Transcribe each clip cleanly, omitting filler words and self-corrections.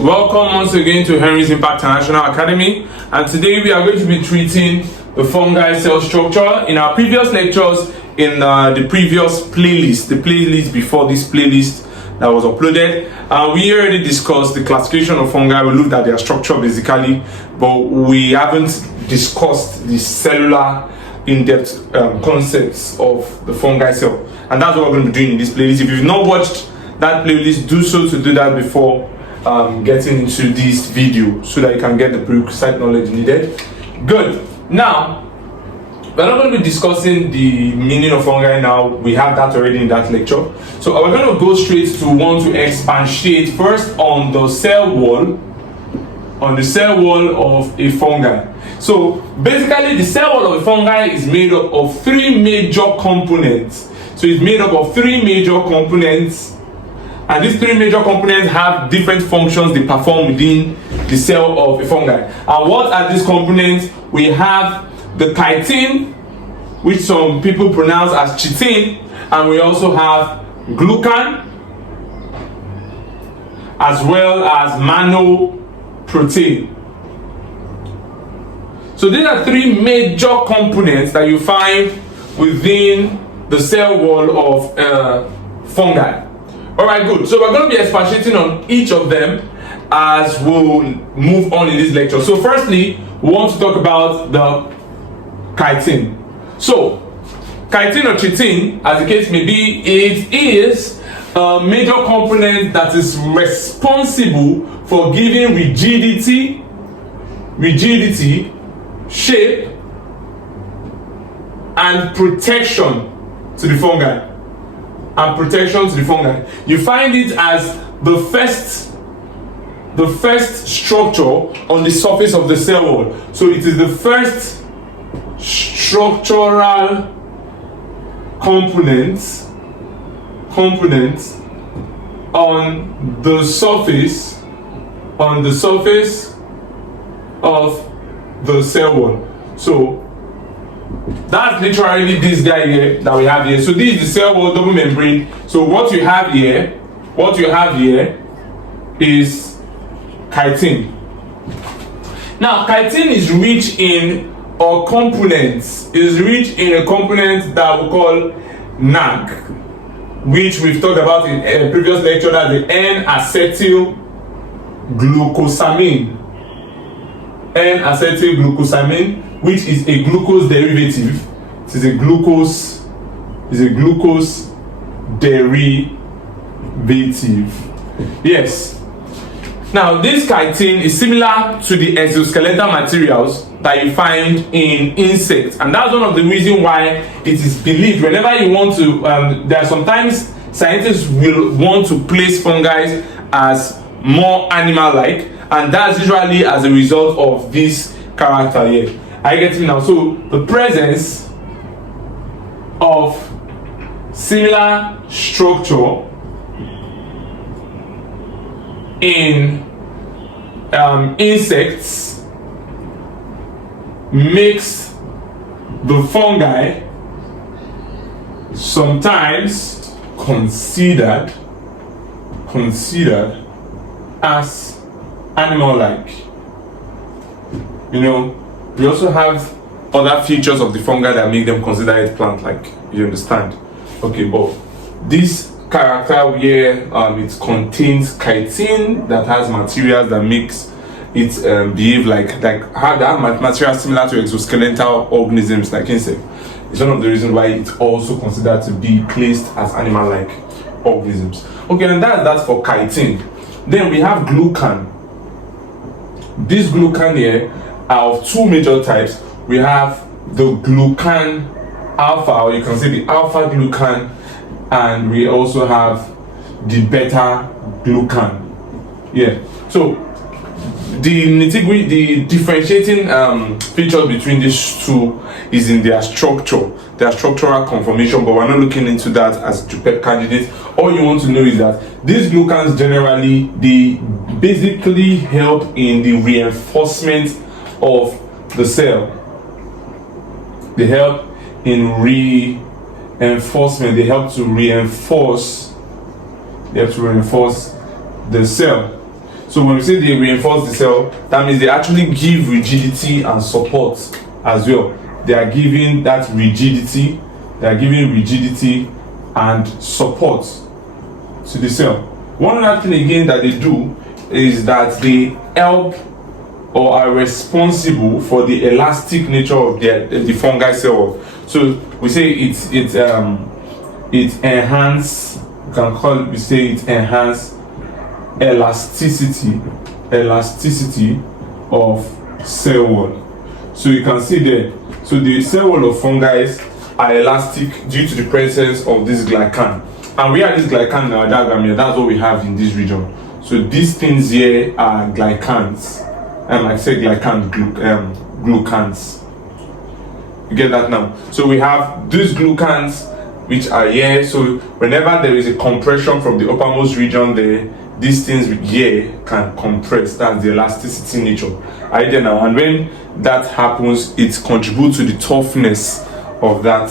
Welcome once again to Henry's Impact International Academy, and today we are going to be treating the fungi cell structure. In our previous lectures, in the previous playlist, the playlist before this playlist that was uploaded, we already discussed the classification of fungi. We looked at their structure basically, but we haven't discussed the cellular in-depth concepts of the fungi cell, and that's what we're going to be doing in this playlist. If you've not watched that playlist, do so to do that before getting into this video, so that you can get the prerequisite knowledge needed. Good. Now, we're not going to be discussing the meaning of fungi now. We have that already in that lecture. So we're going to go straight to want to expatiate first on the cell wall, of a fungi. So basically, the cell wall of a fungi is made up of three major components. So it's made up of three major components. And these three major components have different functions they perform within the cell of a fungi. And what are these components? We have the chitin, which some people pronounce as chitin, and we also have glucan, as well as mannoprotein. So these are three major components that you find within the cell wall of fungi. Alright, good. So we're going to be expatiating on each of them as we'll move on in this lecture. So firstly, we want to talk about the chitin. So, chitin or chitin, as the case may be, it is a major component that is responsible for giving rigidity, shape, and protection to the fungi. You find it as the first structure on the surface of the cell wall. So it is the first structural component on the surface of the cell wall. So that's literally this guy here that we have here. So this is the cell wall double membrane. So what you have here is chitin. Now chitin is rich in a component. A component that we call NAG, which we've talked about in a previous lecture, that the N-acetylglucosamine, which is a glucose derivative. It is a glucose derivative. Yes. Now, this chitin is similar to the exoskeletal materials that you find in insects, and that's one of the reasons why it is believed whenever you want to, there are sometimes scientists will want to place fungi as more animal-like, and that's usually as a result of this character here. I get it now. So the presence of similar structure in insects makes the fungi sometimes considered as animal-like. We also have other features of the fungi that make them considered plant-like. You understand? Okay, but this character here, it contains chitin that has materials that makes it behave like have that material similar to exoskeletal organisms like insects. It's one of the reasons why it's also considered to be placed as animal-like organisms. Okay, and that's for chitin. Then we have glucan. This glucan here are of two major types. We have the glucan alpha, or you can say the alpha glucan, and we also have the beta glucan. Yeah. So the differentiating feature between these two is in their structure, their structural conformation, but we're not looking into that as JUPEB candidates. All you want to know is that these glucans generally, they basically help in the reinforcement of the cell. They help in reinforcement. They help to reinforce the cell. So when we say they reinforce the cell, that means they actually give rigidity and support as well. They are giving that rigidity, and support to the cell. One other thing again that they do is that they help or are responsible for the elastic nature of the fungi cell wall. So we say it enhance, we can call it, we say it enhance elasticity of cell wall. So you can see there, so the cell wall of fungi are elastic due to the presence of this glycan. And we have this glycan in our diagram here. That's what we have in this region. So these things here are glycans. I say glucans. You get that now? So we have these glucans which are here. So whenever there is a compression from the uppermost region there, these things here can compress. That's the elasticity nature. Are you there now? And when that happens, it contributes to the toughness of that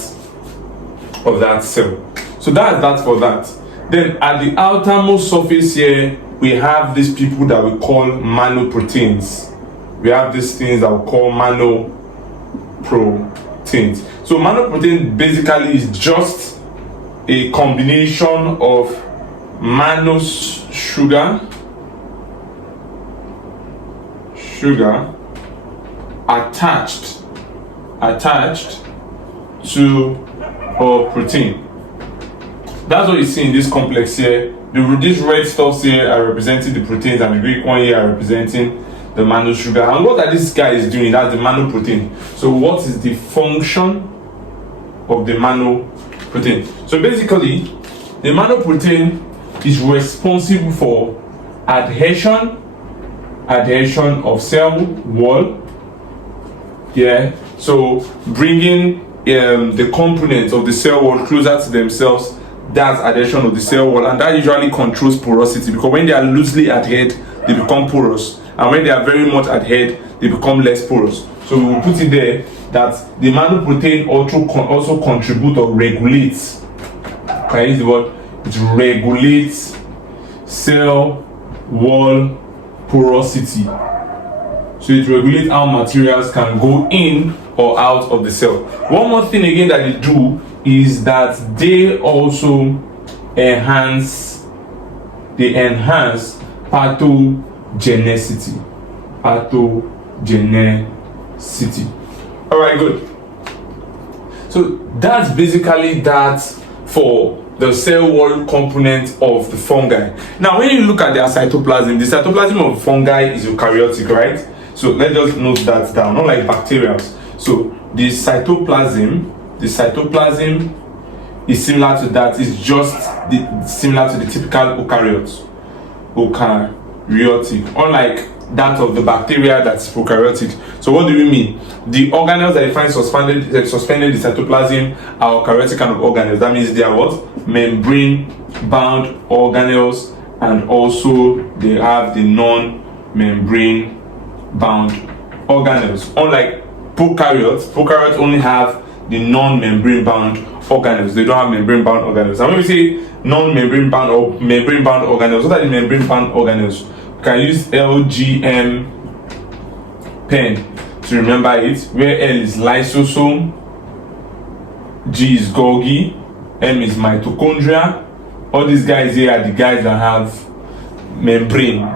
cell. So that's that for that. Then at the outermost surface here, we have these people that we call mannoproteins. We have these things that we call mannoproteins. So mannoprotein basically is just a combination of mannose sugar attached to a protein. That's what you see in this complex here. These red stuffs here are representing the proteins, and the Greek one here are representing the mannose sugar. And what are these guys doing? That's the mannoprotein. So what is the function of the mannoprotein? So basically, the mannoprotein is responsible for adhesion of cell wall. Yeah. So bringing the components of the cell wall closer to themselves. That's adhesion of the cell wall, and that usually controls porosity, because when they are loosely adhered, they become porous, and when they are very much adhered, they become less porous. So we will put it there that the mannoprotein also contribute or regulates. Can I use the word? It regulates cell wall porosity. So it regulates how materials can go in or out of the cell. One more thing again that they do is that they also enhance pathogenicity. All right, good. So that's basically that for the cell wall component of the fungi. Now, when you look at their cytoplasm, the cytoplasm of fungi is eukaryotic, right? So let's just note that down, not like bacteria. So the cytoplasm is similar to that. It's just similar to the typical eukaryotic, unlike that of the bacteria that's prokaryotic. So what do we mean? The organelles that you find suspended in the cytoplasm are eukaryotic kind of organelles. That means they are what? Membrane-bound organelles, and also they have the non-membrane-bound organelles. Unlike prokaryotes only have the non-membrane-bound organelles. They don't have membrane-bound organelles. And when we say non-membrane-bound or membrane-bound organelles, what are the membrane-bound organelles? You can use LGM pen to remember it, where L is lysosome, G is Golgi, M is mitochondria. All these guys here are the guys that have membrane.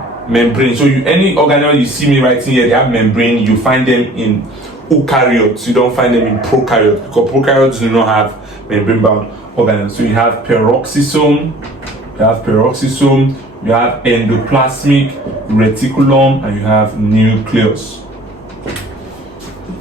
So any organelle you see me writing here, they have membrane. You find them in eukaryotes. You don't find them in prokaryotes, because prokaryotes do not have membrane-bound organelles. So you have peroxisome, you have endoplasmic reticulum, and you have nucleus.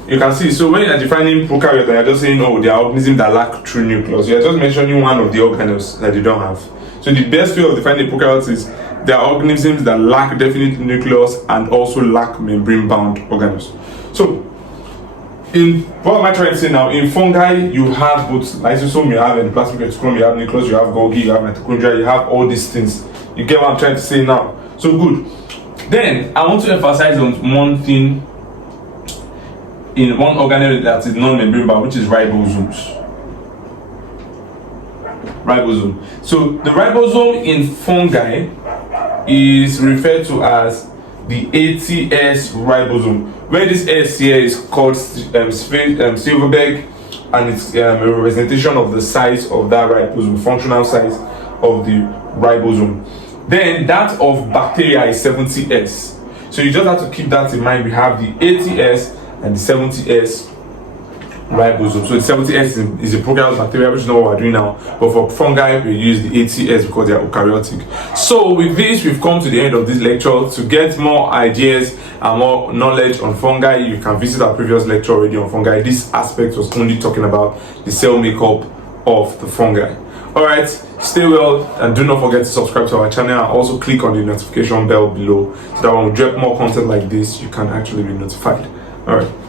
You can see, so when you're defining prokaryote, you're just saying, oh, they are organisms that lack true nucleus. You're just mentioning one of the organelles that you don't have. So the best way of defining prokaryotes is they are organisms that lack definite nucleus and also lack membrane-bound organelles. So what am I trying to say now? In fungi, you have both lysosome, you have endoplasmic reticulum, you have nucleus, you have Golgi, you have mitochondria, you have all these things. You get what I'm trying to say now? So good. Then I want to emphasize on one thing in one organelle that is non-membrane bound, which is ribosomes. So the ribosome in fungi is referred to as the ATS ribosome, where this S here is called Silverberg, and it's a representation of the size of that ribosome, functional size of the ribosome. Then that of bacteria is 70S. So you just have to keep that in mind. We have the ATS and the 70S ribosome. So the 70S is a prokaryotic bacteria, which is not what we're doing now. But for fungi, we use the ATS because they are eukaryotic. So with this, we've come to the end of this lecture. To get more ideas and more knowledge on fungi, you can visit our previous lecture already on fungi. This aspect was only talking about the cell makeup of the fungi. Alright, stay well, and do not forget to subscribe to our channel, and also click on the notification bell below so that when we drop more content like this, you can actually be notified. Alright.